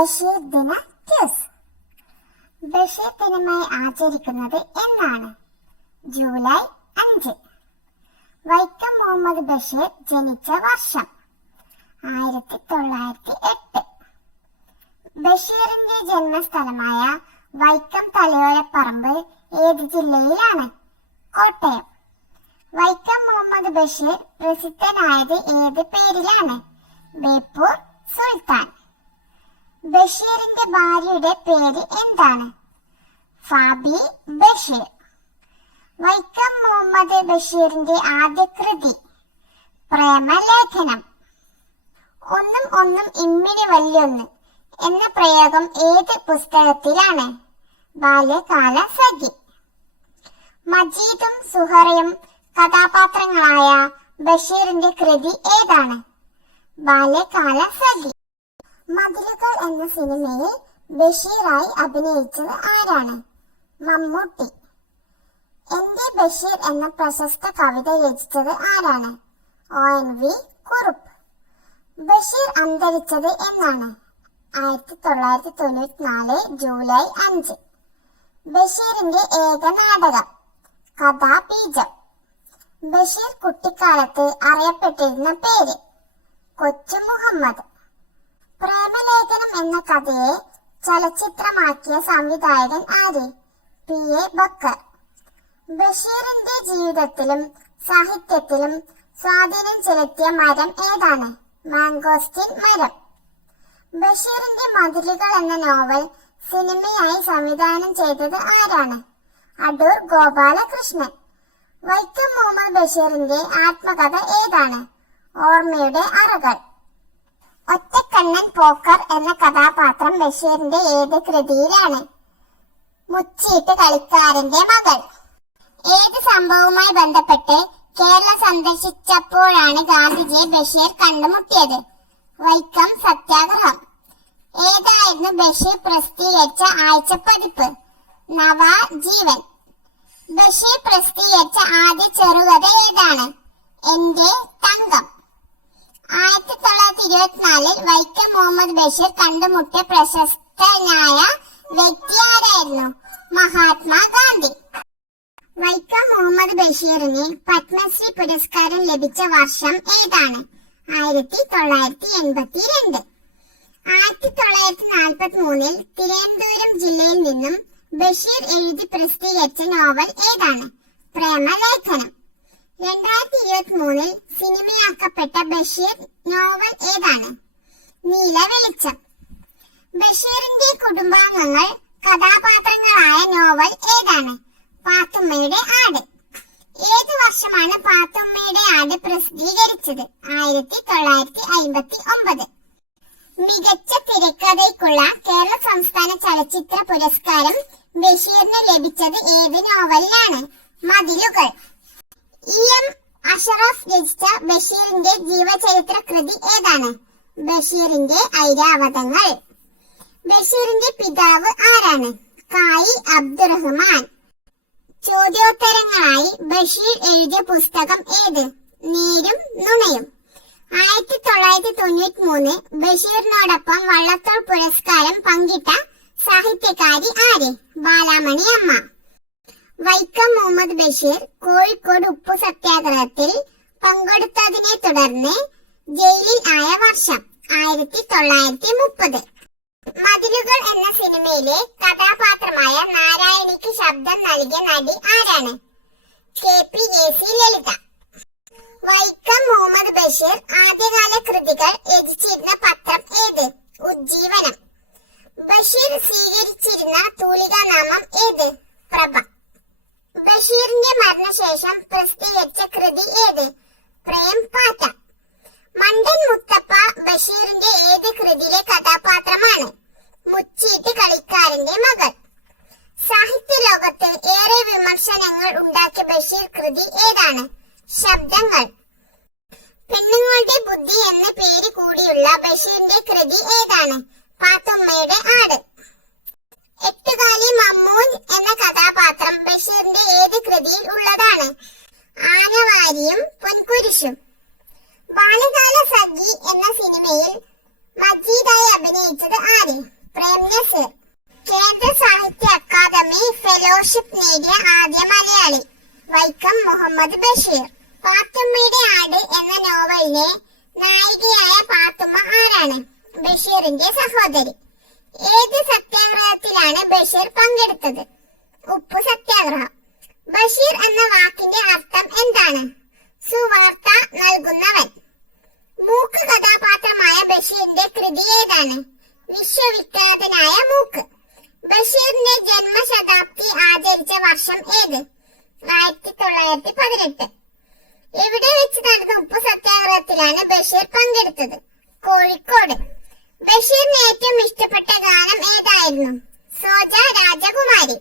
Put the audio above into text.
ബഷീർ ദിന ക്വിസ്. ബഷീർ ദിനമായി ആചരിക്കുന്നത് എന്നാണ്? ജൂലൈ 5. വൈക്കം മുഹമ്മദ് ബഷീർ ജനിച്ച വർഷം 1908. ബഷീറിന്റെ ജന്മസ്ഥലമായ വൈക്കം തലയോലപ്പറമ്പ് ഏത് ജില്ലയിലാണ്? കോട്ടയം. വൈക്കം മുഹമ്മദ് ബഷീർ പ്രസിദ്ധനായത് ഏത് പേരിലാണ്? ബേപ്പൂർ സുൽത്താൻ. ബഷീറിന്റെ ഭാര്യയുടെ പേര് എന്താണ്? ഫാബി ബഷീർ. വൈക്കം മുഹമ്മദ് ബഷീറിന്റെ ആദ്യ കൃതി പ്രേമലേഖനം. ഒന്നും ഒന്നും ഇമ്മിണി വല്യൊന്ന് എന്ന പ്രയോഗം ഏത് പുസ്തകത്തിലാണ്? ബാല്യകാല സഖി. മജീദും സുഹറയും കഥാപാത്രങ്ങളായ ബഷീറിന്റെ കൃതി ഏതാണ്? ബാല്യകാല സഖി. മതിലുകൾ എന്ന സിനിമയിൽ ബഷീറായി അഭിനയിച്ചത് ആരാണ്? മമ്മൂട്ടി. എന്റെ ബഷീർ എന്ന പ്രശസ്ത കവിത രചിച്ചത് ആരാണ്? ONV കുറുപ്പ്. ബഷീർ അന്തരിച്ചത് എന്നാണ്? 1994 ജൂലൈ 5. ബഷീറിന്റെ ഏക നാടകം കഥാബീജം. ബഷീർ കുട്ടിക്കാലത്ത് അറിയപ്പെട്ടിരുന്ന പേര്? കൊച്ചു മുഹമ്മദ്. പ്രേമലേഖനം എന്ന കഥയെ ചലച്ചിത്രമാക്കിയ സംവിധായകൻ ആര്? PA ബക്കർ. ബഷീറിന്റെ ജീവിതത്തിലും സാഹിത്യത്തിലും സ്വാധീനം ചെലുത്തിയ മരം ഏതാണ്? മാംഗോസ്റ്റിൻ മരം. ബഷീറിന്റെ മതിലുകൾ എന്ന നോവൽ സിനിമയായി സംവിധാനം ചെയ്തത് ആരാണ്? അടൂർ ഗോപാലകൃഷ്ണൻ. വൈക്കം മുഹമ്മദ് ബഷീറിന്റെ ആത്മകഥ ഏതാണ്? ഓർമ്മയുടെ അറകൾ. ഒറ്റക്കണ്ണൻ പോക്കർ എന്ന കഥാപാത്രം ബഷീറിന്റെ ഏത് കൃതിയിലാണ്? മുച്ചീട്ട് കളിക്കാരന്റെ മകൾ. ഏത് സംഭവവുമായി ബന്ധപ്പെട്ട് കേരളം സന്ദർശിച്ചപ്പോഴാണ് ഗാന്ധിജിയെ ബഷീർ കണ്ടുമുട്ടിയത്? വൈക്കം സത്യാഗ്രഹം. ഏതായിരുന്നു ബഷീർ പ്രസിദ്ധീകരിച്ച ആഴ്ചപ്പതിപ്പ്? നവജീവൻ. ബഷീർ പ്രസിദ്ധീകരിച്ച ആദ്യ ചെറുകഥ ഏതാണ്? എന്റെ തങ്കം. 1924 വൈക്കം മുഹമ്മദ് ബഷീർ കണ്ടുമുട്ടിയ പ്രശസ്തനായ വ്യക്തി ആരായിരുന്നു? മഹാത്മാഗാന്ധി. വൈക്കം മുഹമ്മദ് ബഷീറിന് പത്മശ്രീ പുരസ്കാരം ലഭിച്ച വർഷം ഏതാണ്? 1982. 1943 തിരുവനന്തപുരം ജില്ലയിൽ നിന്നും ബഷീർ എഴുതി പ്രസിദ്ധീകരിച്ച നോവൽ ഏതാണ്? പ്രേമലേഖനം. 2023 സിനിമയാക്കപ്പെട്ട ബഷീർ നോവൽ ഏതാണ്? നീല വെളിച്ചം. ബഷീറിന്റെ കുടുംബാംഗങ്ങൾ കഥാപാത്രങ്ങളായ നോവൽ ഏതാണ്? പാത്തുമ്മയുടെ ആട്. ഏതു വർഷമാണ് പാത്തുമ്മയുടെ ആട് പ്രസിദ്ധീകരിച്ചത്? 1959. മികച്ച തിരക്കഥയ്ക്കുള്ള കേരള സംസ്ഥാന ചലച്ചിത്ര പുരസ്കാരം ബഷീറിന് ലഭിച്ചത് ഏത് നോവലിലാണ്? മതിലുകൾ. EM അഷറഫ് രചിച്ച ബഷീറിന്റെ ജീവചരിത്ര കൃതി ഏതാണ്? ബഷീറിന്റെ ഐരാവതങ്ങൾ. ബഷീറിന്റെ പിതാവ് ആരാണ്? കായി അബ്ദുറഹ്മാൻ. ചോദ്യോത്തരങ്ങളായി ബഷീർ എഴുതിയ പുസ്തകം ഏത്? നേരും നുണയും. 1993 ബഷീറിനോടൊപ്പം വള്ളത്തോൾ പുരസ്കാരം പങ്കിട്ട സാഹിത്യകാരി ആര്? ബാലാമണി അമ്മ. വൈക്കം മുഹമ്മദ് ബഷീർ കോഴിക്കോട് ഉപ്പു സത്യാഗ്രഹത്തിൽ പങ്കെടുത്തതിനെ തുടർന്ന് ജയിലിൽ ആയ വർഷം? 1930. മതിലുകൾ എന്ന സിനിമയിലെ കഥാപാത്രമായ നാരായണിക്ക് ശബ്ദം നൽകിയ നടി ആരാണ്? KPAC ലളിത. വൈക്കം മുഹമ്മദ് ബഷീർ ആദ്യകാല കൃതികൾ രചിച്ചിരുന്ന പത്രം ഏത്? ഉജ്ജീവനം. ബഷീർ സ്വീകരിച്ചിരുന്ന തൂലികാനാമം ഏത്? പ്രഭ. ബഷീറിന്റെ മരണശേഷം പ്രസിദ്ധീകരിച്ച കൃതി ഏത്? പ്രേം പാറ്റ. മണ്ടൻ മുത്തപ്പ ബഷീറിന്റെ ഏത് കൃതിയിലെ കഥാപാത്രമാണ്? മുച്ചീട്ട് കളിക്കാരന്റെ മകൾ. സാഹിത്യ ലോകത്ത് ഏറെ വിമർശനങ്ങൾ ഉണ്ടാക്കിയ ബഷീർ കൃതി ഏതാണ്? ശബ്ദങ്ങൾ. പെണ്ണുങ്ങളുടെ ബുദ്ധി എന്ന പേര് കൂടിയുള്ള ബഷീറിന്റെ കൃതി ഏതാണ്? പാത്തുമ്മയുടെ ആട്. എട്ടുകാലി മമ്മൂൻ എന്ന കഥാപാത്രം ബഷീറിന്റെ ഏത് കൃതിയിൽ ഉള്ളതാണ്? ആനവാരിയും പൊൻകുരിശും. ബാല്യകാല സഖി എന്ന സിനിമയിൽ മജീദായി അഭിനയിച്ചത് ആര്? പ്രേം നസീർ. കേന്ദ്ര സാഹിത്യ അക്കാദമി ഫെലോഷിപ്പ് നേടിയ ആദ്യ മലയാളി? വൈക്കം മുഹമ്മദ് ബഷീർ. പാത്തുമ്മയുടെ ആട് എന്ന നോവലിലെ നായികയായ പാത്തുമ്മ ആരാണ്? ബഷീറിന്റെ സഹോദരി. ഏത് സത്യാഗ്രഹത്തിലാണ് ബഷീർ പങ്കെടുത്തത്? ഉപ്പു സത്യാഗ്രഹം. ബഷീർ എന്ന വാക്കിന്റെ അർത്ഥം എന്താണ്? സുവാർത്ത നൽകുന്നവൻ. മൂക്ക് കഥാപാത്രമായ ബഷീറിന്റെ കൃതി ഏതാണ്? വിശ്വവിഖ്യാതനായ മൂക്ക്. ബഷീറിന്റെ ജന്മശതാബ്ദി ആചരിച്ച വർഷം ഏത്? 1918. എവിടെ വെച്ച് നടന്ന ഉപ്പു സത്യാഗ്രഹത്തിലാണ് ബഷീർ പങ്കെടുത്തത്? കോഴിക്കോട്. ബഷീറിന് ഏറ്റവും ഇഷ്ടപ്പെട്ട ഗാനം ഏതായിരുന്നു? സോജ രാജകുമാരി.